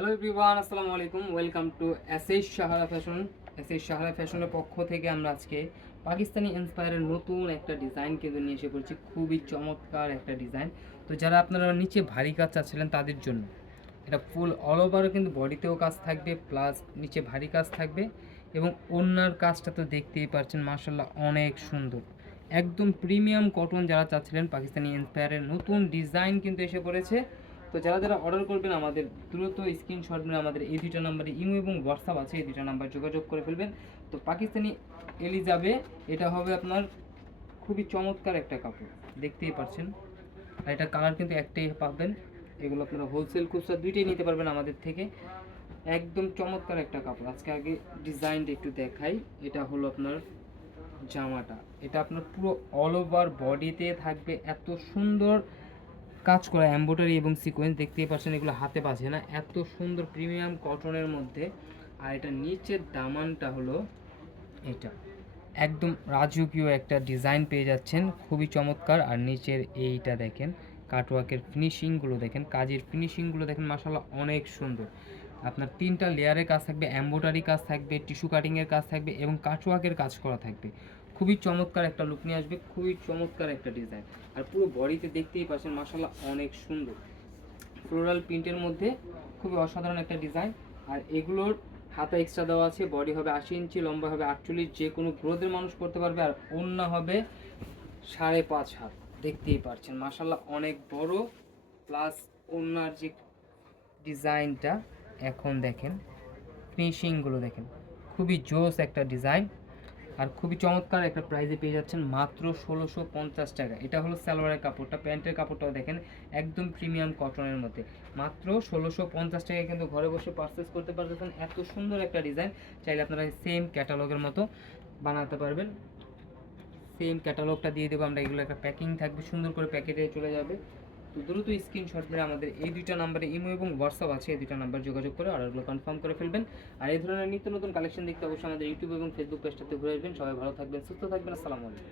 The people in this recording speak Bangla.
হ্যালো এভরিওয়ান, আসসালামু আলাইকুম। Welcome to SS Sahara fashion. SS Sahara ফ্যাশনের পক্ষ থেকে আমরা আজকে পাকিস্তানি ইন্সপায়ারের নতুন একটা ডিজাইন কিন্তু নিয়ে এসে পড়েছি। খুবই চমৎকার একটা ডিজাইন। তো যারা আপনারা নিচে ভারী কাজ চাচ্ছিলেন তাদের জন্য এটা ফুল অল ওভার কিন্তু বডিতেও কাজ থাকবে, প্লাস নিচে ভারী কাজ থাকবে এবং ওড়নার কাজটা তো দেখতেই পাচ্ছেন, মাশাআল্লাহ অনেক সুন্দর। একদম প্রিমিয়াম কটন যারা চাচ্ছিলেন, পাকিস্তানি ইন্সপায়ারের নতুন ডিজাইন কিন্তু এসে পড়েছে। তো যারা যারা অর্ডার করবেন আমাদের দ্রুত স্ক্রিনশট নিয়ে আমাদের এই দুইটা নাম্বারে ইমো এবং হোয়াটসঅ্যাপ আছে, এই দুইটা নাম্বার যোগাযোগ করে ফেলবেন। তো পাকিস্তানি এলিজাবে এটা হবে আপনার খুবই চমৎকার একটা কাপড়, দেখতেই পাচ্ছেন। আর এটা কালার কিন্তু একটাই পাবেন। এগুলো আপনারা হোলসেল খুচরা দুইটাই নিতে পারবেন আমাদের থেকে। একদম চমৎকার একটা কাপড়। আজকে আগে ডিজাইনটা একটু দেখাই। এটা হলো আপনার জামাটা, এটা আপনার পুরো অল ওভার বডিতে থাকবে এত সুন্দর কাজ করা এমব্রয়ডারি এবং সিকোয়েন্স, দেখতেই পাচ্ছেন এগুলো হাতে বাজে না, এত সুন্দর প্রিমিয়াম কটনের মধ্যে। আর এটা নিচের দামানটা হলো এটা একদম রাজকীয় একটা ডিজাইন পেয়ে যাচ্ছেন, খুবই চমৎকার। আর নিচের এইটা দেখেন, কাটওয়ার্কের ফিনিশিংগুলো দেখেন, কাজের ফিনিশিংগুলো দেখেন, মাশাআল্লাহ অনেক সুন্দর। আপনার 3টা লেয়ারের কাজ থাকবে, এমব্রয়ডারি কাজ থাকবে, টিস্যু কাটিংয়ের কাজ থাকবে এবং কাটওয়ার্কের কাজ করা থাকবে। খুবই চমৎকার একটা লুক নিয়ে আসবে, খুবই চমৎকার একটা ডিজাইন। আর পুরো বডিতে দেখতেই পাচ্ছেন মাশাআল্লাহ অনেক সুন্দর ফ্লোরাল প্রিন্টের মধ্যে, খুবই অসাধারণ একটা ডিজাইন। আর এগুলোর হাতা এক্সট্রা দেওয়া আছে, বডি হবে 80 ইঞ্চি, লম্বা হবে 48, যে কোনো গ্রোথের মানুষ করতে পারবে। আর ওড়না হবে 5.5 হাত, দেখতেই পাচ্ছেন মাশাআল্লাহ অনেক বড়। প্লাস ওড়নার যে ডিজাইনটা এখন দেখেন, ফিনিশিংগুলো দেখেন, খুবই জোস একটা ডিজাইন। আর খুবই চমৎকার একটা প্রাইসে পেয়ে যাচ্ছেন মাত্র 1650 টাকা। এটা হলো সালোয়ারের কাপড়টা, প্যান্টের কাপড়টাও দেখেন একদম প্রিমিয়াম কটনের মধ্যে। মাত্র 1650 টাকায় কিন্তু ঘরে বসে পারচেস করতে পারতেছেন। এত সুন্দর একটা ডিজাইন, চাইলে আপনারা সেম ক্যাটালগের মতো বানাতে পারবেন। সেম ক্যাটালগটা দিয়ে দেবো আমরা, এগুলো একটা প্যাকিং থাকবে, সুন্দর করে প্যাকেটে চলে যাবে। তো দ্রুত স্ক্রিনশট মেরে আমাদের এই দুইটা নাম্বারে ইমো এবং হোয়াটসঅ্যাপ আছে, এই দুইটা নাম্বার যোগাযোগ করে অর্ডারগুলো কনফার্ম করে ফেলবেন। আর এই ধরনের নিত্য নতুন কালেকশন দেখতে অবশ্যই আমাদের ইউটিউব এবং ফেসবুক পেজটাতে ঘুরে আসবেন। সবাই ভালো থাকবেন, সুস্থ থাকবেন। আসসালামু আলাইকুম।